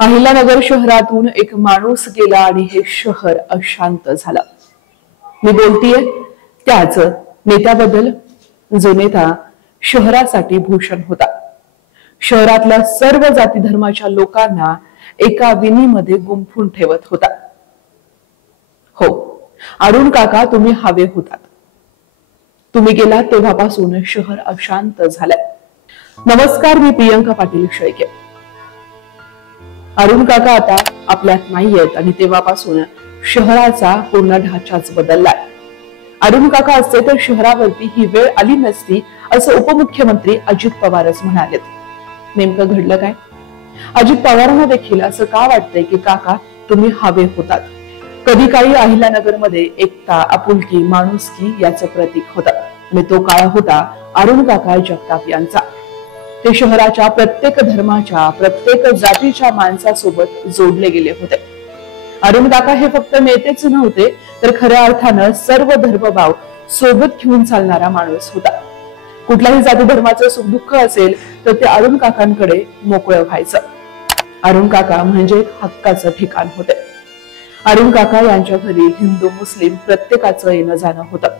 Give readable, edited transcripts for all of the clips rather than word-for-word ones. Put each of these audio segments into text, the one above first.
अहिल्यानगर शहरातून एक माणूस गेला आणि हे शहर अशांत झालं। मी बोलतीये त्याच नेत्याबद्दल, जो नेता शहरासाठी भूषण होता। शहरातल्या सर्व जाती धर्माच्या लोकांना एका विनीमध्ये गुंफून ठेवत होता। हो, अरुण काका तुम्ही हवे होतात। तुम्ही गेला तेव्हापासून शहर अशांत झालंय। नमस्कार, मी प्रियंका पाटील शेळके। अरुण काका आता आपल्यात नाहीयेत आणि तेव्हापासून शहराचा पूर्ण ढाचाच बदललाय। अरुण काका असते तर शहरावरती ही वेळ आली नसती, असं उपमुख्यमंत्री अजित पवारच म्हणालेत। नेमकं घडलं काय? अजित पवारांना देखील असं का वाटतंय की काका तुम्ही हवे होतात? कधी काळी अहिल्यानगरमध्ये एकता, आपुलकी, माणुसकी याचं प्रतीक होतं आणि तो काळ होता अरुण काका जगताप यांचा। ते शहराच्या प्रत्येक धर्माच्या, प्रत्येक जातीच्या माणसासोबत जोडले गेले होते। अरुण काका हे फक्त नेतेच नव्हते, तर खऱ्या अर्थानं सर्व धर्मभाव सोबत घेऊन चालणारा माणूस होता। कुठल्याही जाती धर्माचं सुख दुःख असेल तर ते अरुण काकांकडे मोकळं व्हायचं। अरुण काका म्हणजे हक्काचं ठिकाण होते। अरुण काका यांच्या घरी हिंदू मुस्लिम प्रत्येकाचं येणं जाणं होतं।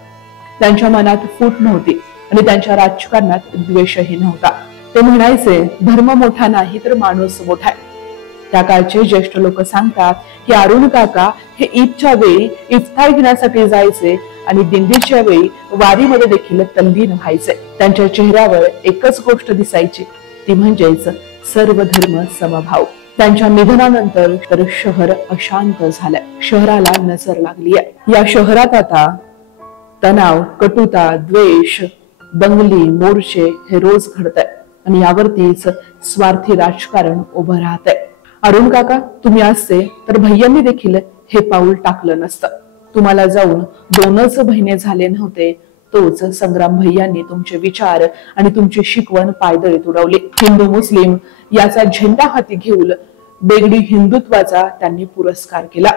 त्यांच्या मनात फूट नव्हती आणि त्यांच्या राजकारणात द्वेषही नव्हता। ते म्हणायचे, धर्म मोठा नाही तर माणूस मोठा आहे। त्या काळचे ज्येष्ठ लोक सांगतात की अरुण काका हे ईदच्या वेळी इफ्तार घेण्यासाठी जायचे आणि दिंडीच्या वेळी वारीमध्ये देखील तल्लीन व्हायचे। त्यांच्या चेहऱ्यावर एकच गोष्ट दिसायची, ती म्हणजेच सर्व धर्म समभाव। त्यांच्या निधनानंतर तर शहर अशांत झालंय। शहराला नजर लागली आहे। या शहरात आता तणाव, कटुता, द्वेष, दंगली, मोर्चे हे रोज घडत आहे आणि यावरतीच स्वार्थी राजकारण उभं राहत आहे। अरुण काका तुम्ही असते तर भैयांनी देखील हे पाऊल टाकलं नसतं। तुम्हाला जाऊन 2च महिने झाले नव्हते, तोच संग्राम भैयांनी तुमचे विचार आणि तुमची शिकवण पायदळीत उडवली। हिंदू मुस्लिम याचा झेंडा हाती घेऊन बेगडी हिंदुत्वाचा त्यांनी पुरस्कार केला।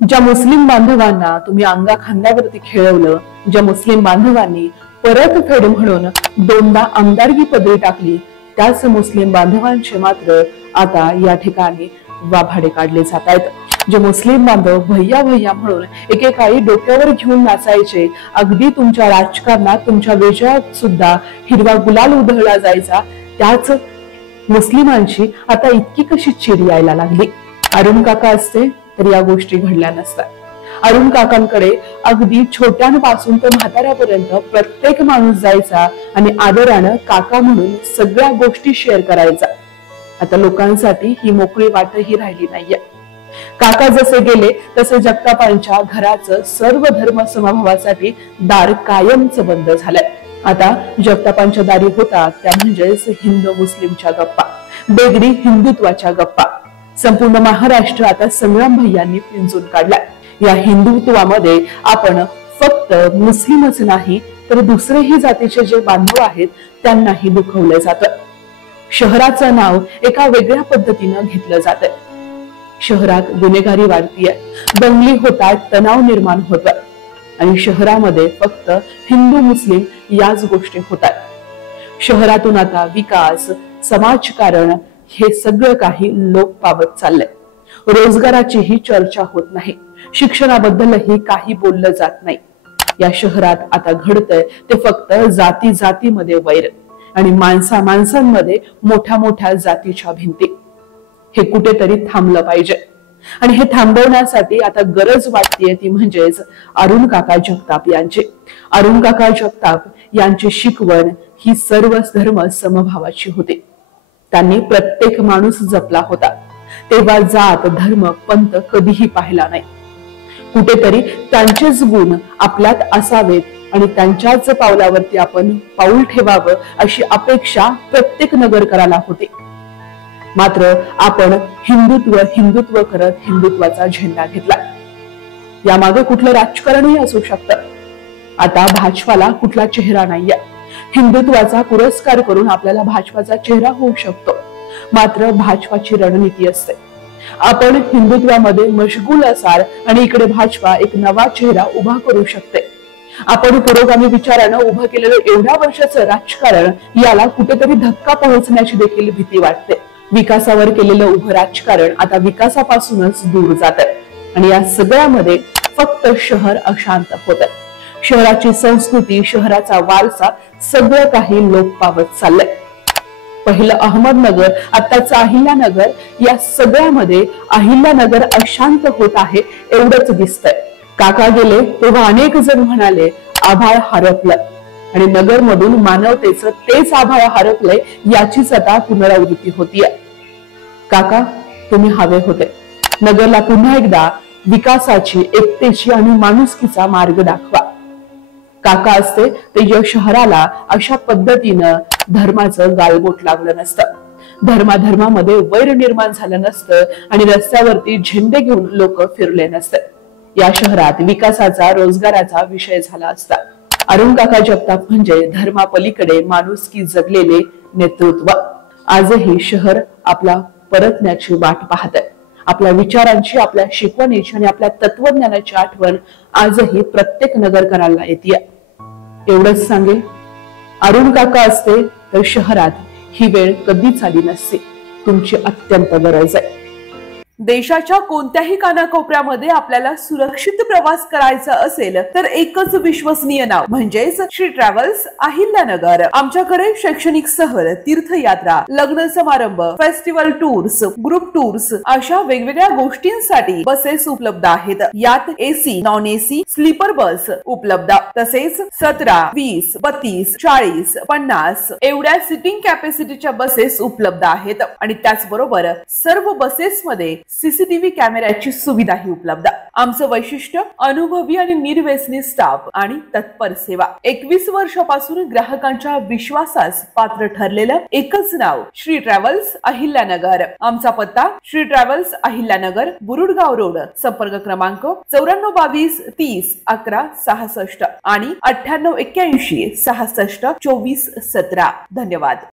ज्या मुस्लिम बांधवांना तुम्ही अंगा खांद्यावरती खेळवलं, ज्या मुस्लिम बांधवांनी परतफेड म्हणून 2दा आमदारकी पदवी टाकली, त्याच मुस्लिम बांधवांचे मात्र आता या ठिकाणी वाभाडे काढले जात आहेत। जे मुस्लिम बांधव भैया भैया म्हणून एकेकाळी डोक्यावर घेऊन नाचायचे, अगदी तुमच्या राजकारणात, तुमच्या विजयात सुद्धा हिरवा गुलाल उधळला जायचा, त्याच मुस्लिमांची आता इतकी कशी चीड यायला लागली? अरुण काका असते तर या गोष्टी घडल्या नसतात। अरुण काकांकडे अगदी छोट्यांपासून तर म्हाताऱ्यापर्यंत प्रत्येक माणूस जायचा आणि आदरानं काका म्हणून सगळ्या गोष्टी शेअर करायचा। आता लोकांसाठी ही मोकळी वाटही राहिली नाहीये। काका जसे गेले तसे जगतापांच्या घराचं सर्व धर्म समभावासाठी दार कायमच बंद झालंय। आता जगतापांच्या दारी होतात त्या म्हणजेच हिंदू मुस्लिमच्या गप्पा, बेगडी हिंदुत्वाच्या गप्पा। संपूर्ण महाराष्ट्र आता संग्राम भैयांनी पिंजून काढलाय। या हिंदुत्वामध्ये आपण फक्त मुस्लिमच नाही तर दुसरेही जातीचे जे बांधव आहेत त्यांनाही दुखवलं जातं। शहराचं नाव एका वेगळ्या पद्धतीनं घेतलं जातंय। शहरात गुन्हेगारी वाढतीये, दंगली होतात, तणाव निर्माण होतात आणि शहरामध्ये फक्त हिंदू मुस्लिम याच गोष्टी होतात। शहरातून आता विकास, समाजकारण हे सगळं काही लोप पावत चाललंय। रोजगाराचीही चर्चा होत नाही, शिक्षणाबद्दलही काही बोललं जात नाही। या शहरात आता घडतंय ते फक्त जाती जातीमध्ये वैर आणि माणसा माणसांमध्ये मोठ्या मोठ्या जातीच्या भिंती। हे कुठेतरी थांबलं पाहिजे आणि हे थांबवण्यासाठी आता गरज वाटतेय ती म्हणजेच अरुण काका जगताप यांची। अरुण काका जगताप यांची शिकवण ही सर्व धर्म समभावाची होती। त्यांनी प्रत्येक माणूस जपला होता। तेव्हा जात, धर्म, पंथ कधीही पाहिला नाही। कुठेतरी त्यांचेच गुण आपल्यात असावेत आणि त्यांच्याच पावलावरती आपण पाऊल ठेवावं अशी अपेक्षा प्रत्येक नगरकराला होती। मात्र आपण हिंदुत्व हिंदुत्व करत हिंदुत्वाचा झेंडा घेतला। यामागे कुठलं राजकारणही असू शकतं। आता भाजपाला कुठला चेहरा नाहीये। हिंदुत्वाचा पुरस्कार करून आपल्याला भाजपाचा चेहरा होऊ शकतो, मात्र भाजपाची रणनीती असते। आपण हिंदुत्वामध्ये मशगूल असाल आणि इकडे भाजपा एक नवा चेहरा उभा करू शकते। आपण पुरोगामी विचारानं उभं केलेलं एवढ्या वर्षाचं राजकारण याला कुठेतरी धक्का पोहोचण्याची देखील भीती वाटते। विकासावर केलेलं उभं राजकारण आता विकासापासूनच दूर जात आहे आणि या सगळ्यामध्ये फक्त शहर अशांत होत आहे. शहराची संस्कृती, शहराचा वारसा सगळं काही लोप पावत चाललंय. पहिलं अहमदनगर, आताचं अहिल्यानगर, या सगळ्यामध्ये अहिल्यानगर अशांत होत आहे एवढंच दिसतंय. काका गेले तेव्हा अनेक जण म्हणाले आभाळ हरपलं आणि नगर मधून मानवतेचं तेच आभाळ हरपलंय याचीच आता पुनरावृत्ती होतीये. काका तुम्ही हवे होते. नगरला पुन्हा एकदा विकासाची, एकतेची आणि माणुसकीचा मार्ग दाखवा. काका असते ते या शहराला अशा पद्धतीनं धर्माचं गालबोट लागलं नसतं, धर्माधर्मामध्ये वैर निर्माण झालं नसतं आणि रस्त्यावरती झेंडे घेऊन लोक फिरले नसते. या शहरात विकासाचा, रोजगाराचा विषय झाला असता. अरुण काका जगताप म्हणजे धर्मापलीकडे माणुसकी जगलेले नेतृत्व. आजही शहर आपला परतण्याची वाट पाहत आहे. आपल्या विचारांची, आपल्या शिकवणीची आणि आपल्या तत्वज्ञानाची आठवण आजही प्रत्येक नगरकराला येते. एवढंच सांगेल, अरुण काका असते तर शहरात ही वेळ कधीच आली नसती. तुमची अत्यंत गरज आहे. देशाच्या कोणत्याही कानाकोपऱ्यामध्ये आपल्याला सुरक्षित प्रवास करायचा असेल तर एकच विश्वसनीय नाव म्हणजेच श्री ट्रॅव्हल्स अहिल्यानगर. आमच्याकडे शैक्षणिक सहल, तीर्थयात्रा, लग्न समारंभ, फेस्टिवल टूर्स, ग्रुप टूर्स अशा वेगवेगळ्या गोष्टींसाठी बसेस उपलब्ध आहेत. यात AC, non AC, sleeper bus उपलब्ध. तसेच 17, 20, 32, 40, 50 एवढ्या सिटिंग कॅपॅसिटीच्या बसेस उपलब्ध आहेत आणि त्याचबरोबर सर्व बसेसमध्ये सीसीटीव्ही कॅमेऱ्याची सुविधाही उपलब्ध. आमचं वैशिष्ट्य अनुभवी आणि निर्व्यसनी स्टाफ आणि तत्पर सेवा. 21 वर्षापासून ग्राहकांच्या विश्वासास पात्र ठरलेलं एकच नाव श्री ट्रॅव्हल्स अहिल्यानगर. आमचा पत्ता श्री ट्रॅव्हल्स अहिल्यानगर, बुरुडगाव रोड. संपर्क क्रमांक 9422 30 11 66 आणि 9881 66 24 17. धन्यवाद.